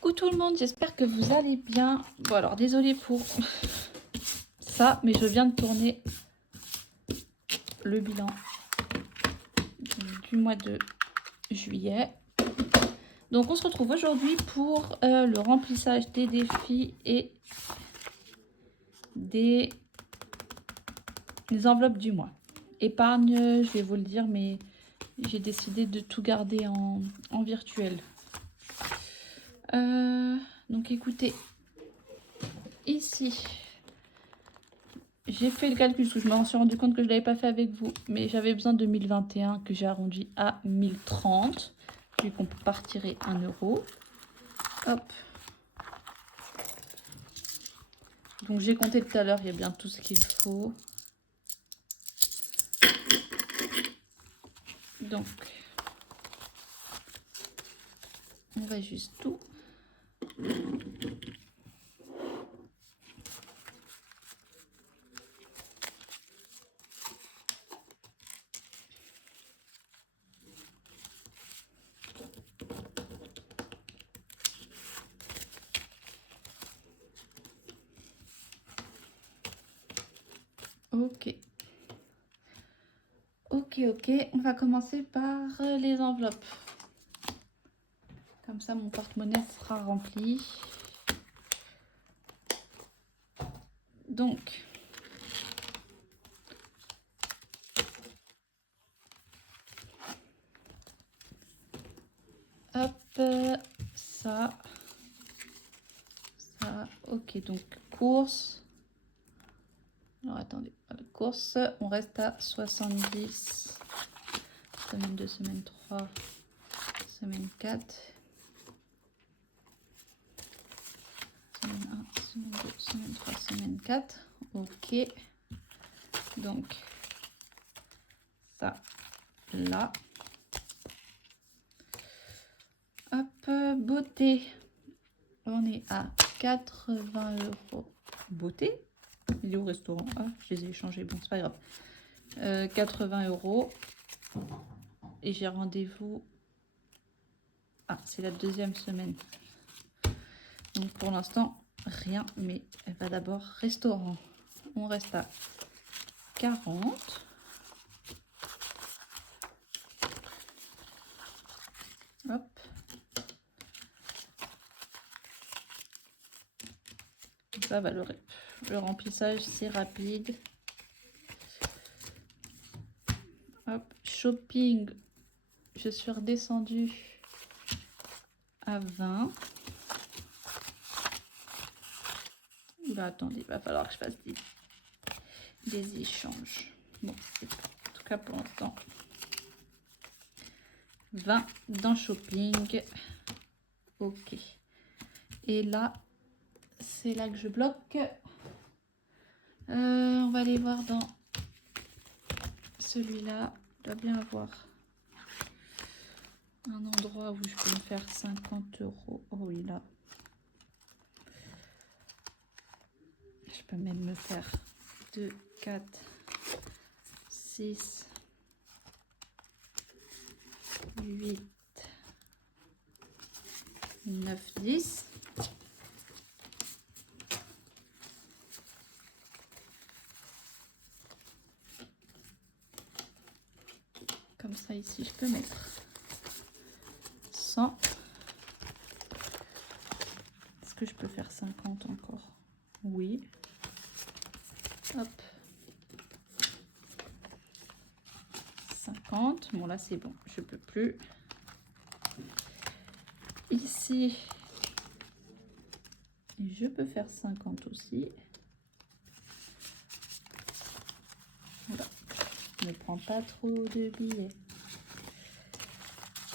Coucou tout le monde, j'espère que vous allez bien. Bon alors désolée pour ça, mais je viens de tourner le bilan du mois de juillet. Donc on se retrouve aujourd'hui pour le remplissage des défis et des enveloppes du mois. Épargne, je vais vous le dire, mais j'ai décidé de tout garder en virtuel. Donc écoutez, ici, j'ai fait le calcul parce que je me suis rendu compte que je ne l'avais pas fait avec vous, mais j'avais besoin de 1021 que j'ai arrondi à 1030. Vu qu'on partirait 1 euro. Hop. Donc j'ai compté tout à l'heure, il y a bien tout ce qu'il faut. Donc, on va juste tout. Ok. Ok. On va commencer par les enveloppes. Comme ça, mon porte-monnaie sera rempli. Donc, hop, ça. Ok, donc course. Alors attendez, course, on reste à 70. Semaine 2, semaine 3, semaine 4. Semaine 1, semaine 2, semaine 3, semaine 4. Ok. Donc, ça, là. Hop, beauté. On est à 80 euros. Beauté. Il est au restaurant. Ah, je les ai échangés. Bon, c'est pas grave. 80 euros. Et j'ai rendez-vous. Ah, c'est la deuxième semaine. Donc pour l'instant, rien. Mais elle va d'abord restaurant. On reste à 40. Hop. Ça va, le remplissage, c'est rapide. Hop, shopping, je suis redescendue à 20. Bah attendez, il va falloir que je fasse des échanges. Bon, en tout cas pour l'instant, 20 dans shopping. Ok. Et là, c'est là que je bloque. On va aller voir dans celui-là. Il doit bien avoir un endroit où je peux me faire 50 euros. Oh oui, là. Je peux même me faire 2, 4, 6, 8, 9, 10. Comme ça, ici, je peux mettre 100. Est-ce que je peux faire 50 encore? Oui. Hop. 50. Bon, là, c'est bon. Je peux plus. Ici, je peux faire 50 aussi. Voilà. Ne prends pas trop de billets.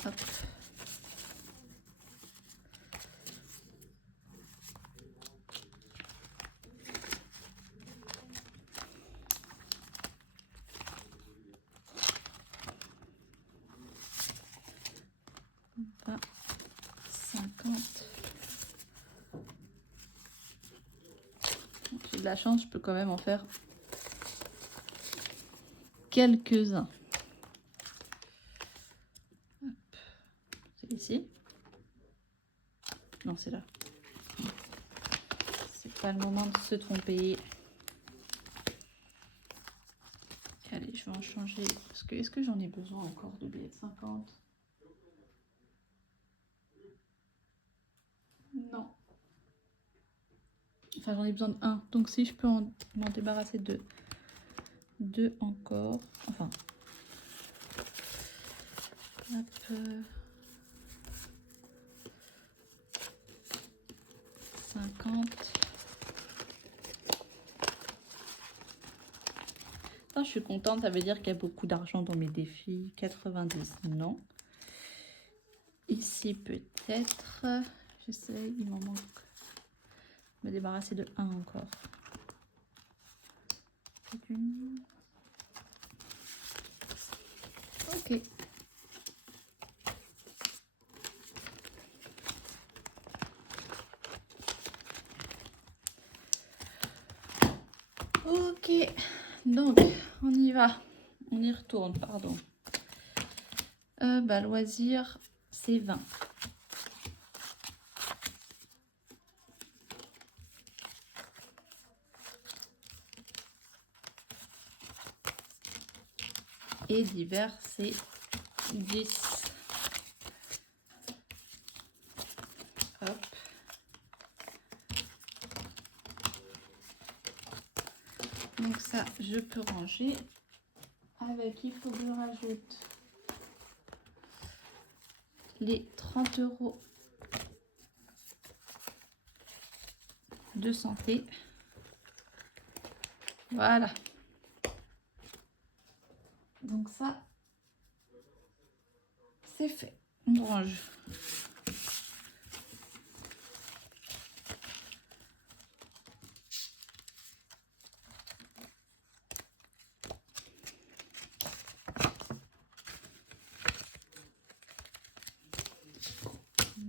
Hop. Là, 50. J'ai de la chance, je peux quand même en faire quelques-uns. C'est ici. Non, c'est là. C'est pas le moment de se tromper. Allez, je vais en changer. Parce que est-ce que j'en ai besoin encore de billets de 50? Non. Enfin, j'en ai besoin de 1. Donc, si je peux m'en débarrasser de 2 encore. Enfin. Hop. 50. Ah, je suis contente, ça veut dire qu'il y a beaucoup d'argent dans mes défis. 90, non. Ici, peut-être. J'essaie, il m'en manque. Me débarrasser de 1 encore. Ok. Ok. Donc, on y va. On y retourne, pardon. Loisir, c'est 20. Et divers, c'est 10. Hop. Donc ça, je peux ranger. Avec, il faut que je rajoute les 30 € de santé. Voilà. Donc ça, c'est fait. On range.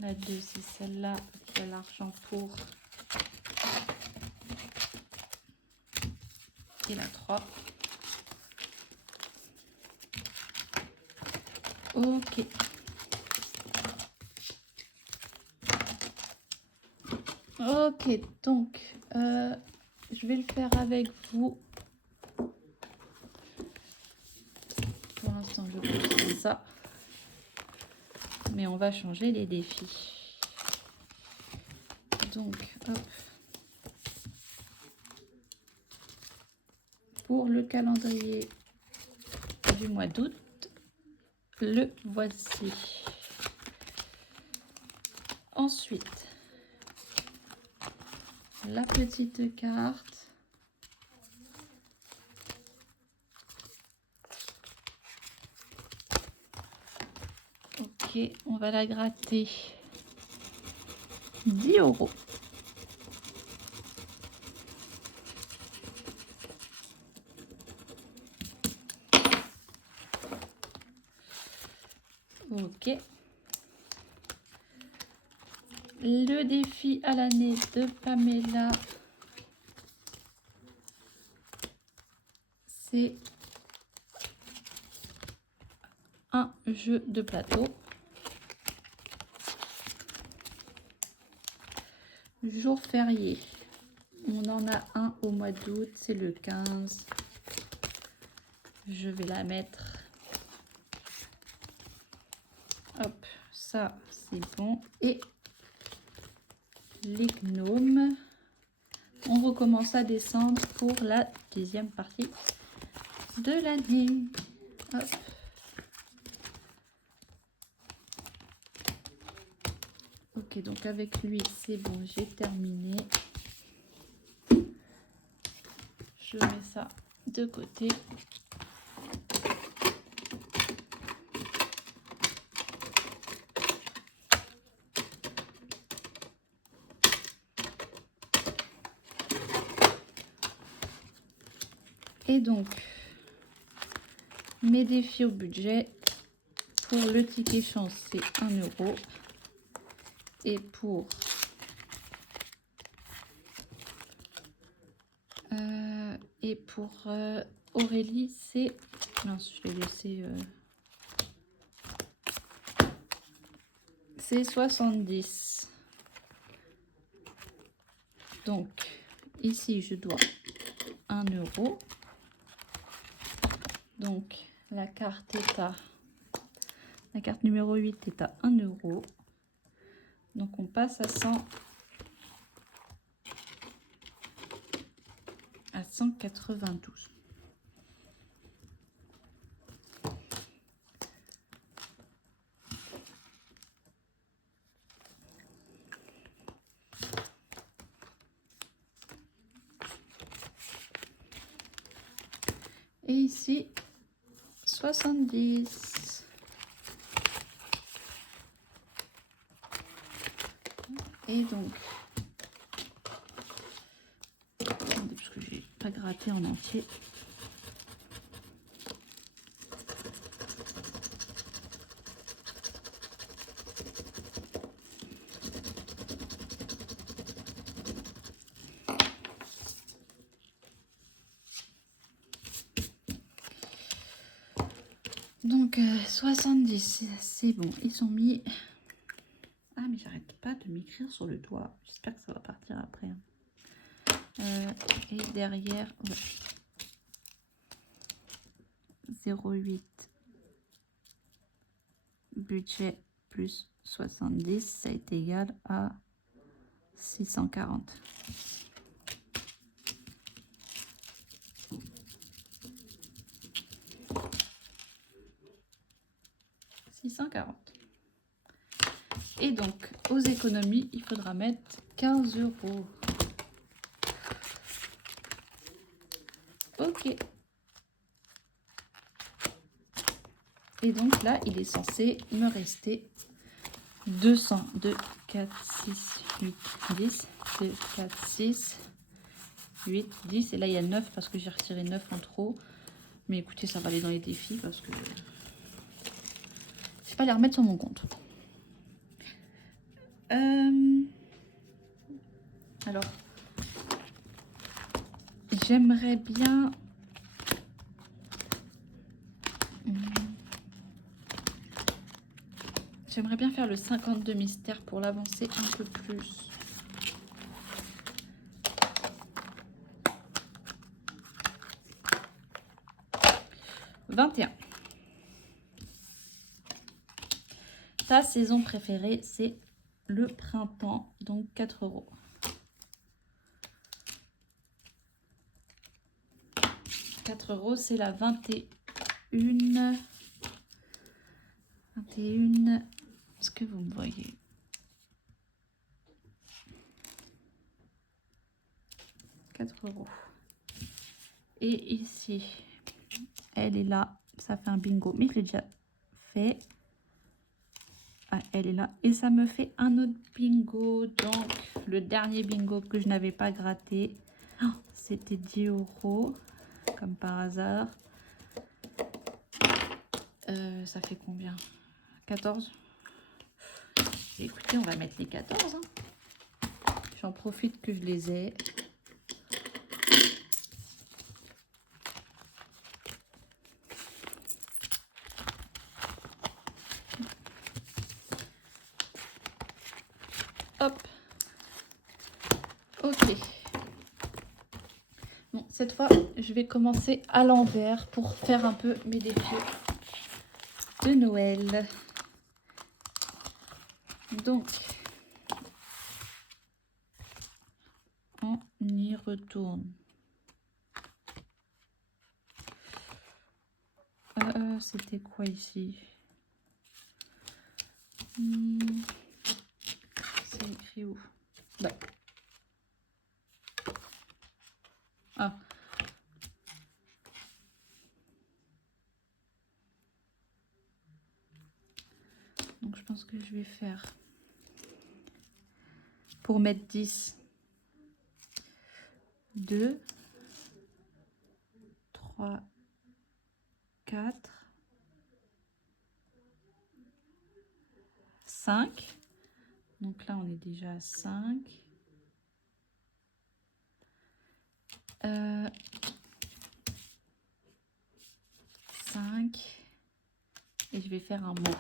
La 2, c'est celle-là qui a l'argent pour. Et la 3. Ok. Ok, donc, je vais le faire avec vous. Pour l'instant, je pose ça. Mais on va changer les défis. Donc, hop. Pour le calendrier du mois d'août, le voici. Ensuite, la petite carte. Ok, on va la gratter 10 €. Ok. Le défi à l'année de Pamela, c'est un jeu de plateau. Jour férié. On en a un au mois d'août, c'est le 15. Je vais la mettre. Hop, ça c'est bon. Et les gnomes, on recommence à descendre pour la deuxième partie de l'année. Hop. Ok, donc avec lui c'est bon, j'ai terminé. Je mets ça de côté. Et donc, mes défis au budget, pour le ticket chance, c'est 1 €. Et pour Aurélie, c'est... Mince, je l'ai laissé... c'est 70. Donc, ici, je dois 1 euro. Donc, la carte numéro 8 est à 1 euro. Donc, on passe à 192. Et ici, 70. Et donc, attendez, parce que j'ai pas gratté en entier. Donc 70, c'est bon, ils sont mis. Ah mais j'arrête pas de m'écrire sur le doigt. J'espère que ça va partir après. Et derrière, ouais. 0,8 budget plus 70, ça est égal à 640. Et donc, aux économies, il faudra mettre 15 euros. Ok. Et donc là, il est censé me rester 200. 2, 4, 6, 8, 10. 2, 4, 6, 8, 10. Et là, il y a 9 parce que j'ai retiré 9 en trop. Mais écoutez, ça va aller dans les défis parce que je ne vais pas les remettre sur mon compte. Alors, j'aimerais bien... J'aimerais bien faire le 52 mystère pour l'avancer un peu plus. « 21. Ta saison préférée, c'est le printemps, donc 4 euros. €, c'est la 21. 21. Est-ce que vous me voyez? €. Et ici, elle est là. Ça fait un bingo, mais je l'ai déjà fait. Ah, elle est là. Et ça me fait un autre bingo. Donc, le dernier bingo que je n'avais pas gratté, oh, c'était 10 €, comme par hasard. Ça fait combien? 14. Écoutez, on va mettre les 14. Hein. J'en profite que je les ai. Hop. Ok. Bon, cette fois, je vais commencer à l'envers pour faire un peu mes défis de Noël. Donc, on y retourne. C'était quoi ici? C'est écrit où? Bah. Ah. Donc, je pense que je vais faire pour mettre 10. 2, 3, 4, 5. Donc là, on est déjà à 5. 5. Et je vais faire un mot.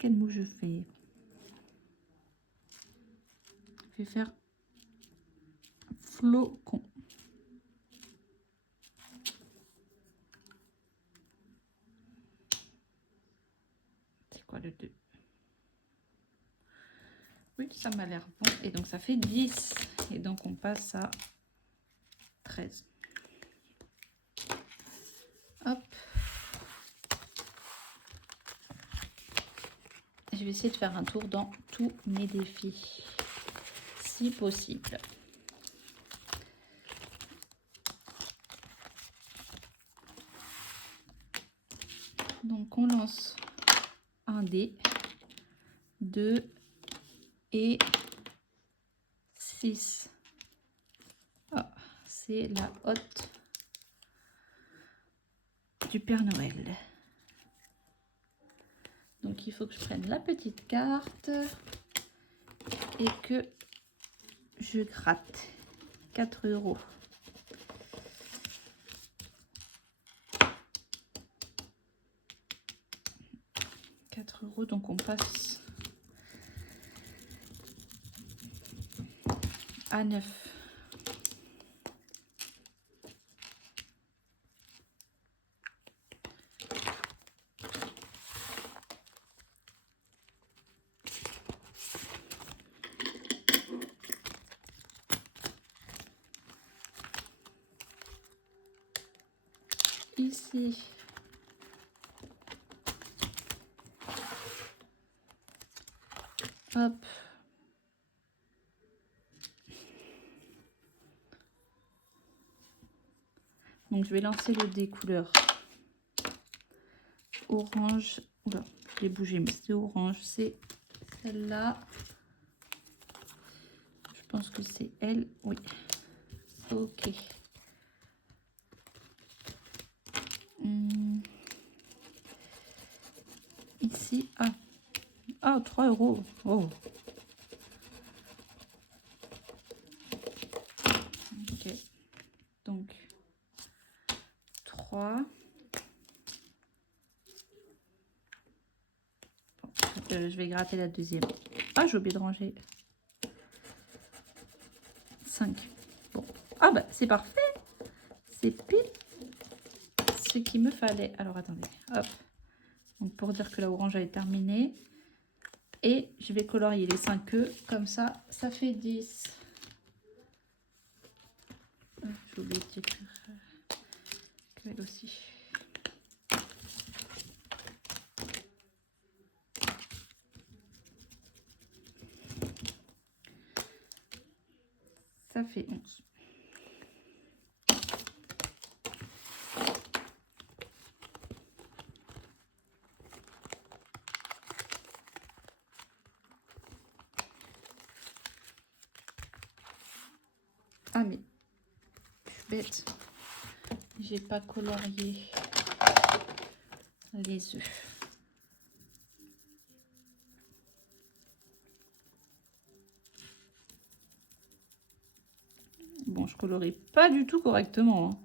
quel mot je fais? Je vais faire flocon. C'est quoi le 2? Oui, ça m'a l'air bon. Et donc, ça fait 10. Et donc, on passe à 13. Hop. Je vais essayer de faire un tour dans tous mes défis, si possible. Donc, on lance un dé, 2 et 6. Oh, c'est la hotte du Père Noël. Donc, il faut que je prenne la petite carte et que je gratte 4 €. Donc on passe à 9. Ici, hop, donc je vais lancer le dé couleur orange. Oula, je l'ai bougé, mais c'est orange, c'est celle-là. Je pense que c'est elle, oui. Ok. Ici, ah, 3 €. Oh. Ok. Donc, 3. Bon, je vais gratter la deuxième. Ah, j'ai oublié de ranger. 5. Bon. Ah, bah, c'est parfait. C'est pile ce qu'il me fallait. Alors, attendez. Hop. Donc, pour dire que la orange est terminée. Et je vais colorier les 5 queues. Comme ça, ça fait 10. J'ai oublié d'écrire qu'elle aussi. Ça fait 11. Ah mais je suis bête. J'ai pas colorié les œufs. Bon, je colorie pas du tout correctement, hein.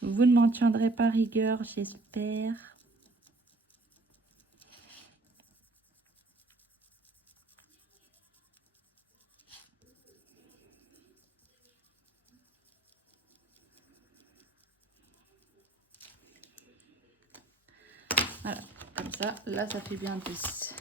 Vous ne m'en tiendrez pas rigueur, j'espère. Voilà, comme ça, là, ça fait bien 10.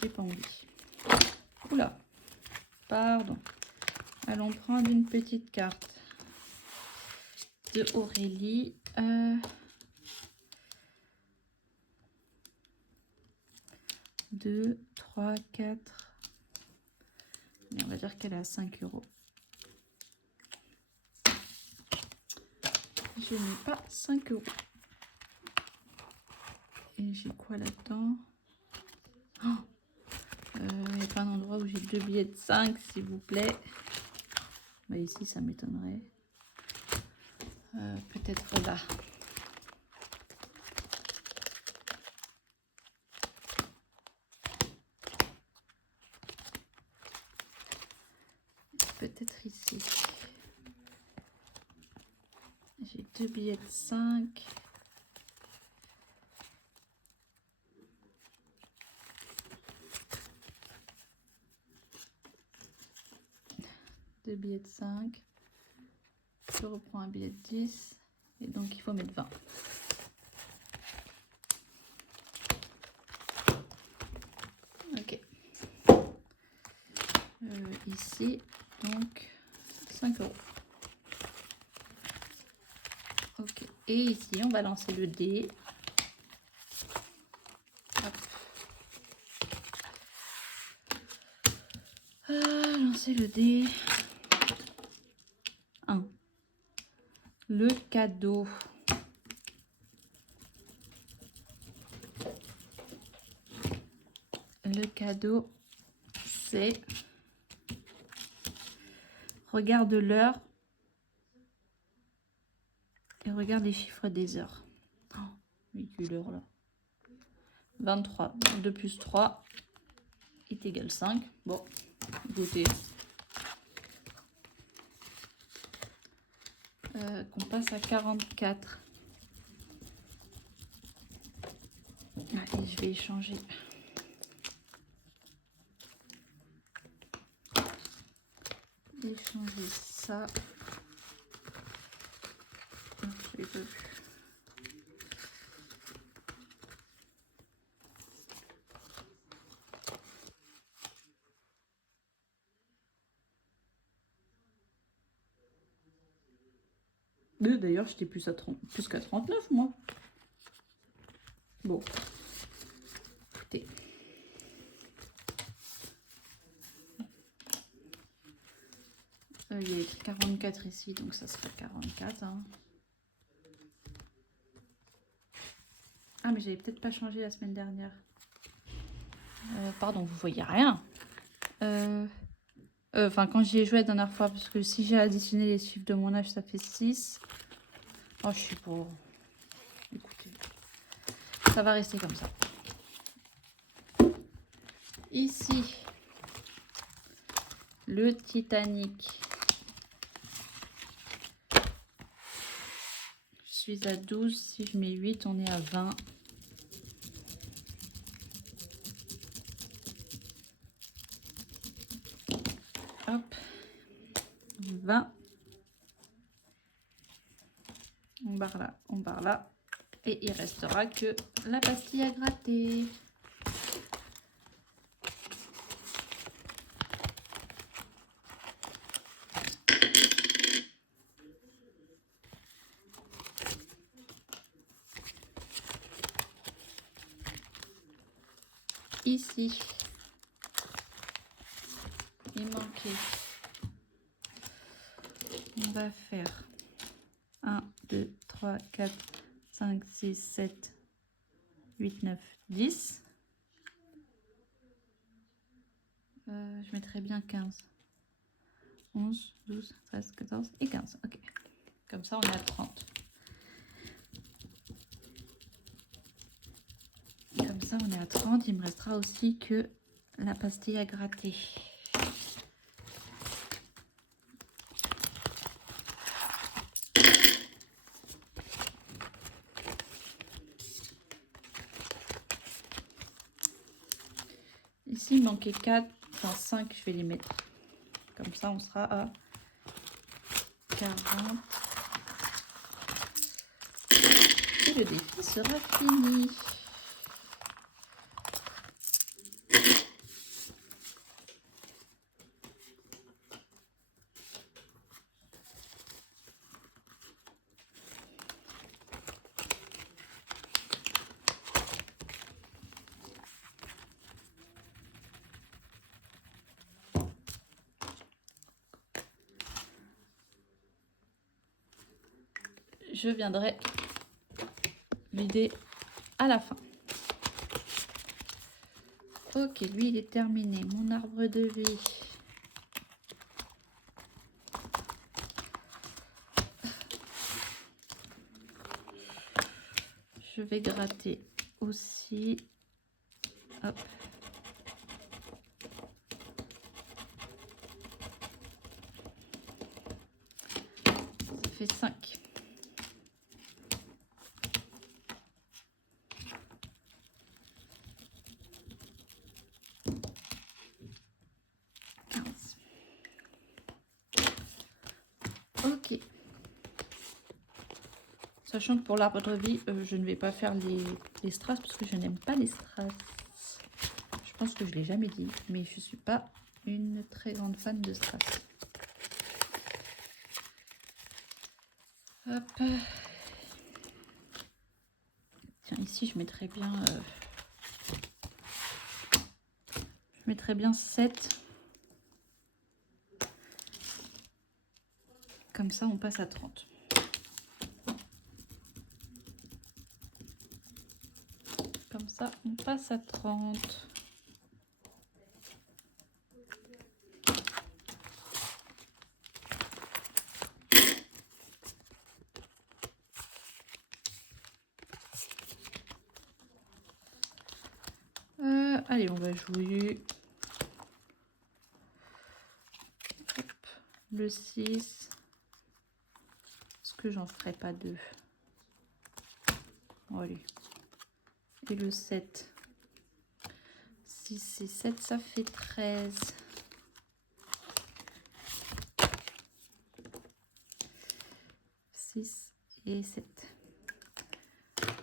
J'ai pas envie. Oula, pardon. Allons prendre une petite carte de Aurélie. 2, 3, 4. Et on va dire qu'elle est à 5 €. Je n'ai pas 5 €. Et j'ai quoi là-dedans? Oh, Il n'y a pas un endroit où j'ai 2 billets de 5, s'il vous plaît. Bah, ici, ça m'étonnerait. Peut-être là. Peut-être ici. J'ai 2 billets de 5. Deux billets de 5. Je reprends un billet de 10. Et donc, il faut mettre 20. Ok. Ici, donc, 5 euros. Ok. Et ici, on va lancer le dé. Hop. Lancer le dé. 1. Le cadeau. Le cadeau, c'est... Regarde l'heure. Et regarde les chiffres des heures. Oh, oui, l'heure là. 23. 2 plus 3 est égal 5. Bon, goûter. Qu'on passe à 44. Allez, je vais échanger. Échanger ça. Oh, je l'ai pas vu. D'ailleurs, j'étais plus qu'à 39, moi. Bon. Écoutez. Il y a écrit 44 ici, donc ça serait 44. Hein. Ah, mais j'avais peut-être pas changé la semaine dernière. Pardon, vous voyez rien. Enfin, quand j'y ai joué la dernière fois, parce que si j'ai additionné les chiffres de mon âge, ça fait 6. Oh, je suis pour... Écoutez, ça va rester comme ça. Ici, le Titanic. Je suis à 12. Si je mets 8, on est à 20. Hop. 20. On barre là, on barre là. Et il restera que la pastille à gratter. Ici, il manquait. On va faire 1, 2, 3, 4, 5, 6, 7, 8, 9, 10. Je mettrais bien 15. 11, 12, 13, 14 et 15. Ok. Comme ça, on est à 30. Comme ça, on est à 30. Il me restera aussi que la pastille à gratter. Ici, il manquait 4, enfin 5, je vais les mettre. Comme ça, on sera à 40. Et le défi sera fini. Je viendrai vider à la fin. Ok, lui il est terminé. Mon arbre de vie. Je vais gratter aussi. Hop. Ça fait 5. Ok. Sachant que pour l'arbre de vie, je ne vais pas faire les strass parce que je n'aime pas les strass. Je pense que je ne l'ai jamais dit, mais je ne suis pas une très grande fan de strass. Hop. Tiens, ici, je mettrais bien 7. Comme ça, on passe à 30. Comme ça, on passe à 30. Allez, on va jouer hop, le 6. Est-ce que j'en ferai pas 2? Oh, allez. Et le 7. 6 et 7, ça fait 13. Et 7.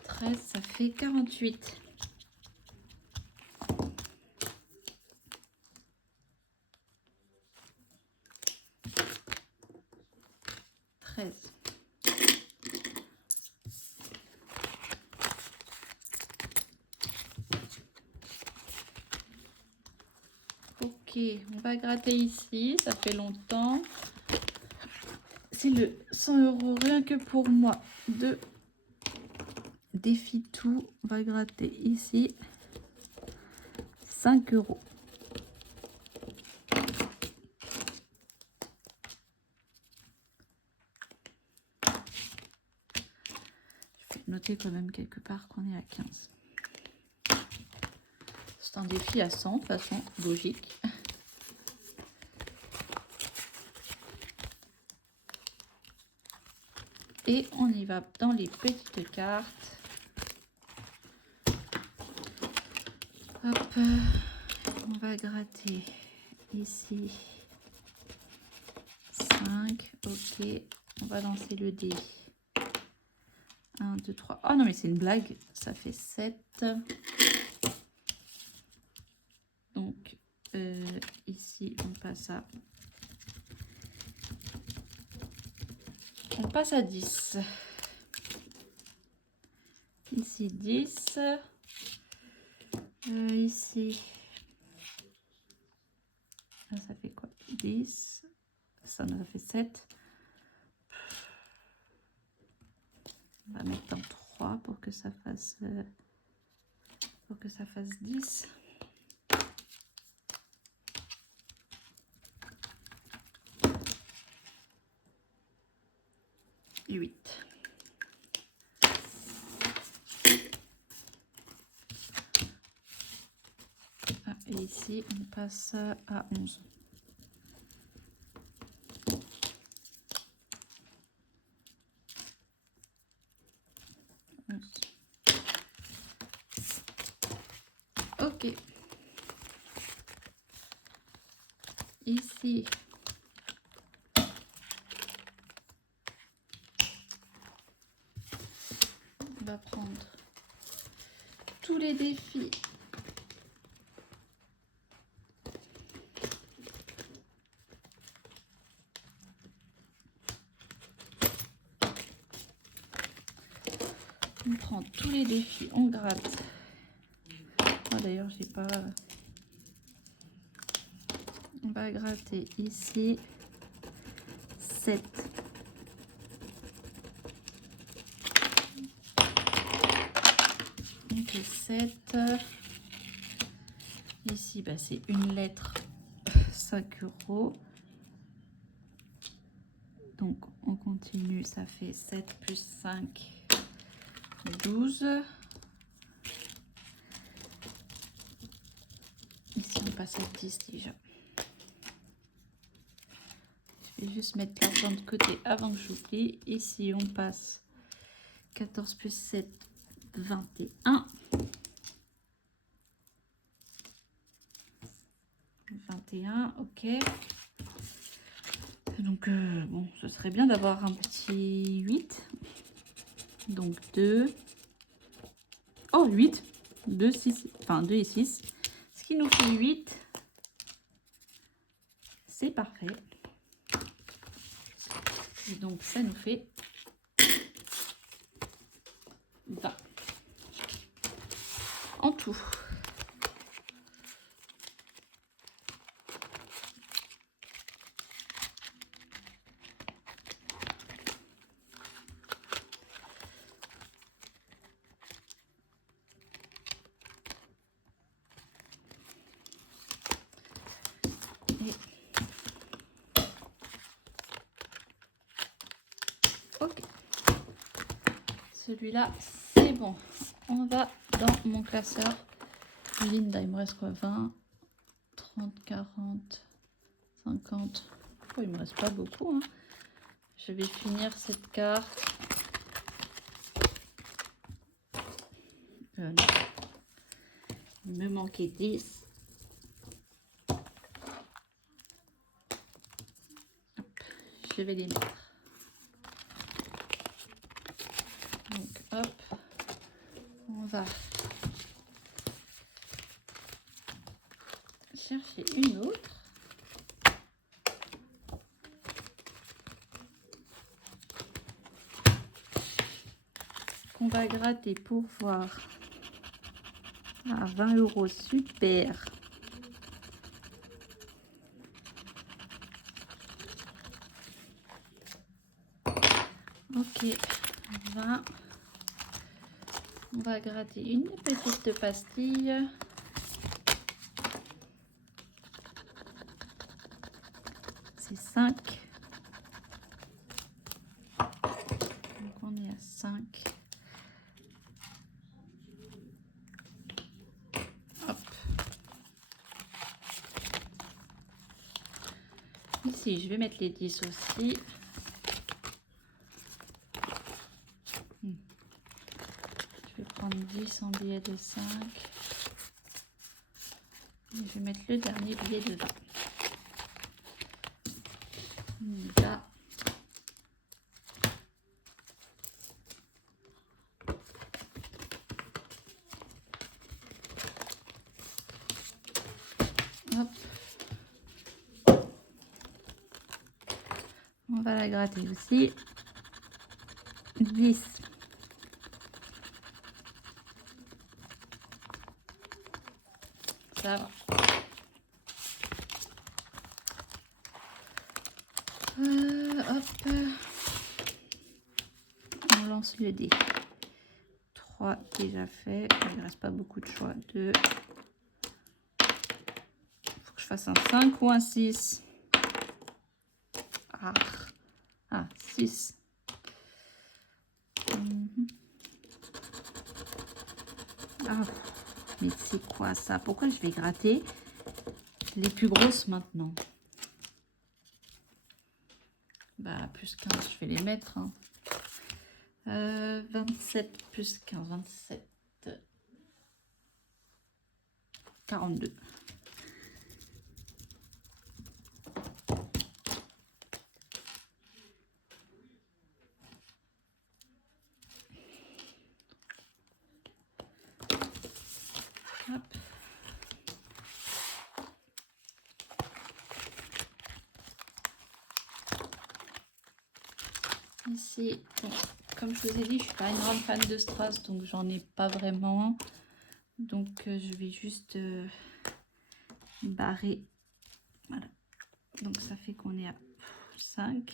13, ça fait 48. 13. Ok, on va gratter ici, ça fait longtemps. C'est le 100 € rien que pour moi de défi tout. On va gratter ici 5 €. Je vais noter quand même quelque part qu'on est à 15. C'est un défi à 100 de façon logique. Et on y va dans les petites cartes. Hop, on va gratter ici 5. Ok, on va lancer le dé. 1, 2, 3. Oh non, mais c'est une blague. Ça fait 7. Donc, ici, on passe à... On passe à 10. Ici, 10. Ici, ça fait quoi? 10. Ça nous a fait 7. On va mettre dans 3 pour que ça fasse 10. Et 8. Et ici, on passe à 11. Ok. Ici, on va prendre tous les défis. On prend tous les défis, on gratte. Oh, d'ailleurs, j'ai pas... On va gratter ici 7. Donc 7. ici, bah, c'est une lettre, 5 €. Donc, on continue, ça fait 7 plus 5, 12. Ici, on passe à 10 déjà. Je vais juste mettre l'argent de côté avant que j'oublie. Ici, on passe 14 plus 7, 21. 21, ok. Donc, bon, ce serait bien d'avoir un petit 8. Donc, 2. Oh, 8. 2, 6. Enfin, 2 et 6. Ce qui nous fait 8. C'est parfait. Et donc, ça nous fait 20. En tout. Ok, celui-là c'est bon. On va dans mon classeur. Linda, il me reste quoi? 20, 30, 40, 50. Oh, il me reste pas beaucoup, hein. Je vais finir cette carte. Non. Il me manquait 10. Hop, je vais les mettre. Donc hop, on va chercher une autre. On va gratter pour voir. Ah, 20 €, super. Ok, 20. On va gratter une petite pastille. C'est 5. Donc on est à 5. Hop. Ici, je vais mettre les 10 aussi. Je vais prendre 10 en billet de 5. Et je vais mettre le dernier billet de 20. Là. Hop. On va la gratter aussi. 10. Ça va. Hop. On lance le dé. 3 déjà fait. Il ne reste pas beaucoup de choix. 2. Il faut que je fasse un 5 ou un 6. Ah, 6. Ah, mais c'est quoi ça? Pourquoi je vais gratter les plus grosses maintenant? Bah, plus 15, je vais les mettre. Hein. 27 plus 15, 27. 42. Hop. Ici, bon, comme je vous ai dit, je suis pas une grande fan de strass, donc j'en ai pas vraiment. Donc je vais juste barrer. Voilà. Donc ça fait qu'on est à 5.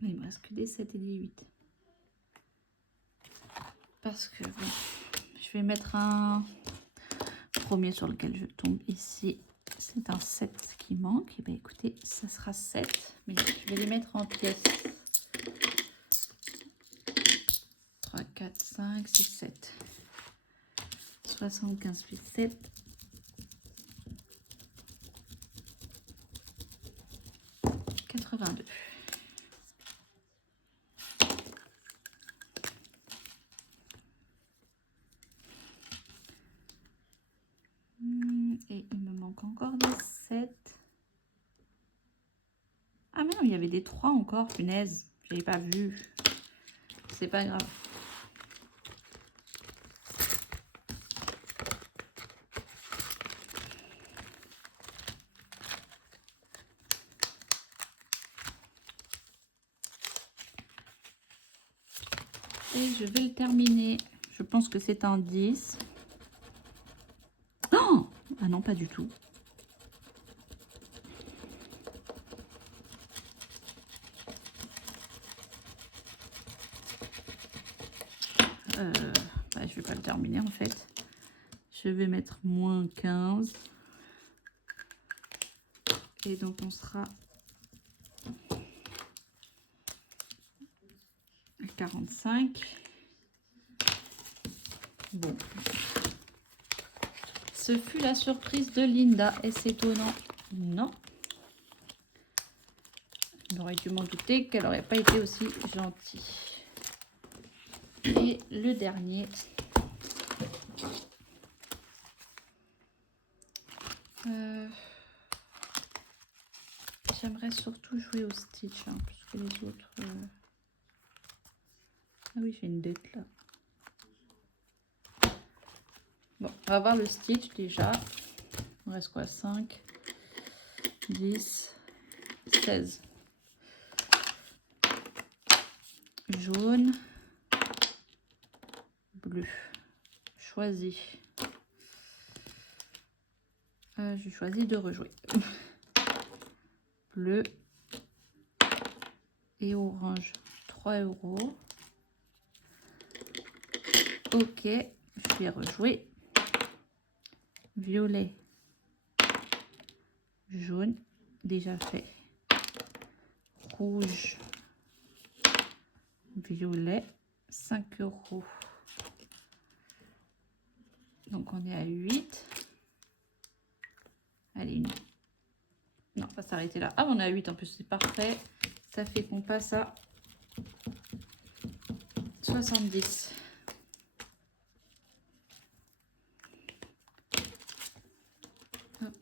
Mais il me reste que des 7 et des 8. Parce que bon, je vais mettre un premier sur lequel je tombe ici. C'est un 7 qui manque. Et bien écoutez, ça sera 7. Mais je vais les mettre en pièces. 3, 4, 5, 6, 7. 75 plus 7. 82. Et il me manque encore des 7. Ah mais non, il y avait des 3 encore, punaise. Je n'avais pas vu. C'est pas grave. Et je vais le terminer. Je pense que c'est un 10. Oh! Ah non, pas du tout. Bah, je vais pas le terminer en fait. Je vais mettre moins 15. Et donc on sera à 45. Bon. Ce fut la surprise de Linda. Est-ce étonnant? Non. On aurait dû m'en douter qu'elle n'aurait pas été aussi gentille. Et le dernier. J'aimerais surtout jouer au Stitch, hein, plus que les autres. Ah oui, j'ai une dette là. Bon, on va voir le Stitch déjà. Il me reste quoi? 5, 10, 16. Jaune, bleu. Choisi. J'ai choisi de rejouer. Bleu et orange. 3 €. Ok, je vais rejouer. Violet. Jaune, déjà fait. Rouge. Violet, 5 €. Donc on est à 8. Allez, une. Non, on va s'arrêter là. Ah, on est à 8 en plus, c'est parfait. Ça fait qu'on passe à 70. Hop.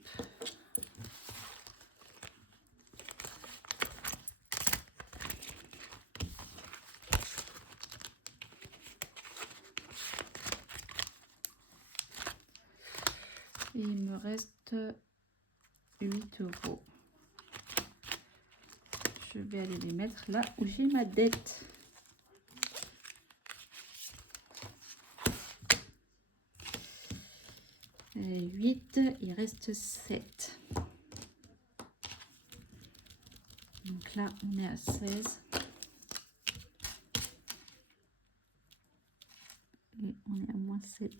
Et il me reste 8 €. Je vais aller les mettre là où j'ai ma dette. Et 8, il reste 7. Donc là, on est à 16. Et on est à moins 7.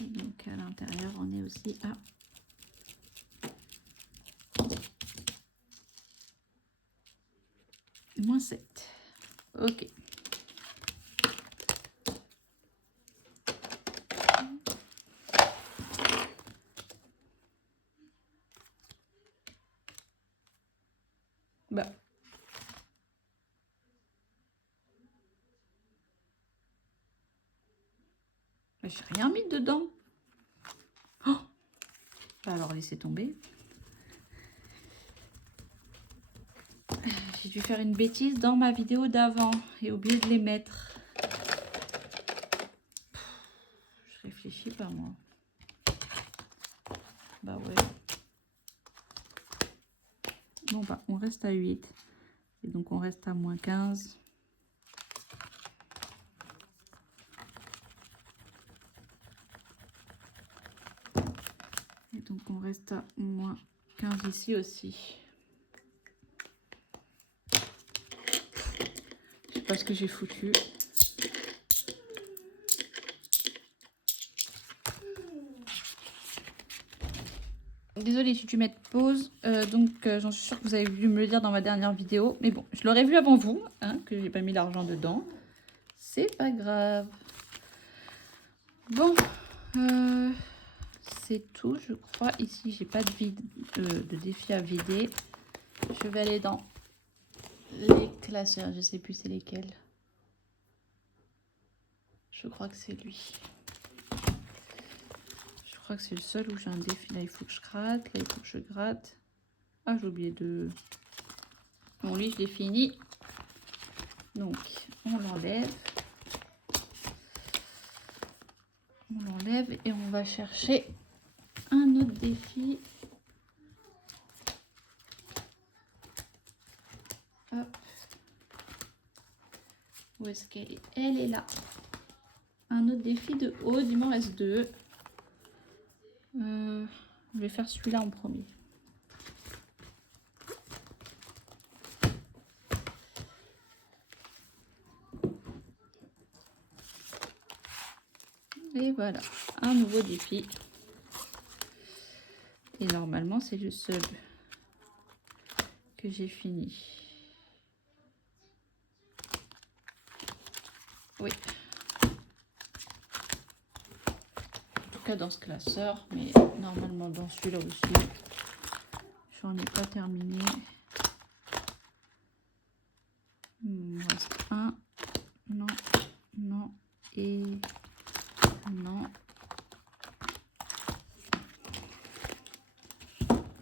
Et donc à l'intérieur, on est aussi à moins 7. Ok. Bah. Mais j'ai rien mis dedans. Oh, bah alors laissez tomber. J'ai dû faire une bêtise dans ma vidéo d'avant et oublier de les mettre. Je réfléchis pas moi. Bah ouais. Bon bah on reste à 8. Et donc on reste à moins 15. Et donc on reste à moins 15 ici aussi. pas ce que j'ai foutu. Désolée si tu mets pause, j'en suis sûre que vous avez voulu me le dire dans ma dernière vidéo. Mais bon, je l'aurais vu avant vous, hein, que j'ai pas mis l'argent dedans. C'est pas grave. Bon, c'est tout, je crois. Ici, j'ai pas de défi à vider. Je vais aller dans les classeurs. Je sais plus c'est lesquels. Je crois que c'est lui. Je crois que c'est le seul où j'ai un défi. Là, il faut que je gratte. Là, il faut que je gratte. Ah, j'ai oublié de... Bon, lui, je l'ai fini. Donc, on l'enlève. On l'enlève et on va chercher un autre défi. Hop. Où est-ce qu'elle est? Elle est là. Un autre défi de haut. Il m'en reste 2. Je vais faire celui-là en premier. Et voilà, un nouveau défi. Et normalement, c'est le seul que j'ai fini. Oui. En tout cas, dans ce classeur, mais normalement dans celui-là aussi. J'en ai pas terminé. Il me reste un. Non, non et non.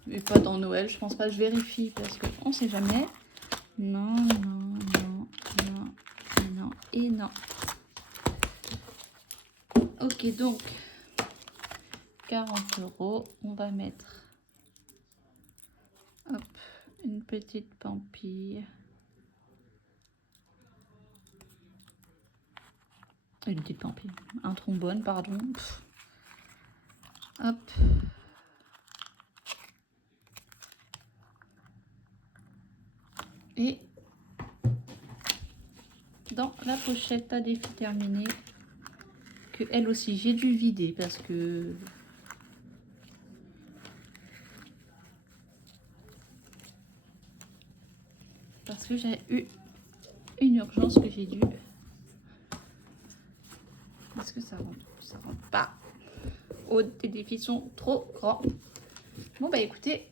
Mais pas dans Noël, je pense pas, je vérifie parce qu'on sait jamais. Non, non, non, non, non et non. Ok, donc 40 €. On va mettre hop, une petite pampille. Une petite pampille. Un trombone, pardon. Pff. Hop. Et dans la pochette à défi terminé, que elle aussi j'ai dû vider parce que j'ai eu une urgence que j'ai dû. Est-ce que ça rentre? Ça rentre pas. Oh, tes défis sont trop grands. Bon bah écoutez,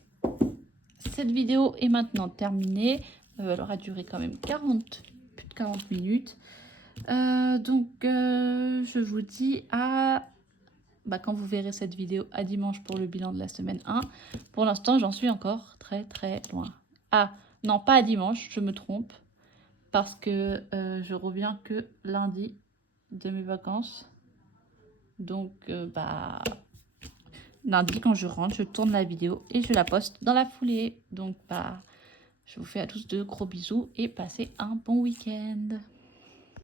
cette vidéo est maintenant terminée. Elle aura duré quand même plus de 40 minutes. Je vous dis à... quand vous verrez cette vidéo, à dimanche pour le bilan de la semaine 1. Pour l'instant, j'en suis encore très loin. Ah, non, pas à dimanche, je me trompe. Parce que je reviens que lundi de mes vacances. Donc, lundi, quand je rentre, je tourne la vidéo et je la poste dans la foulée. Donc, je vous fais à tous de gros bisous et passez un bon week-end.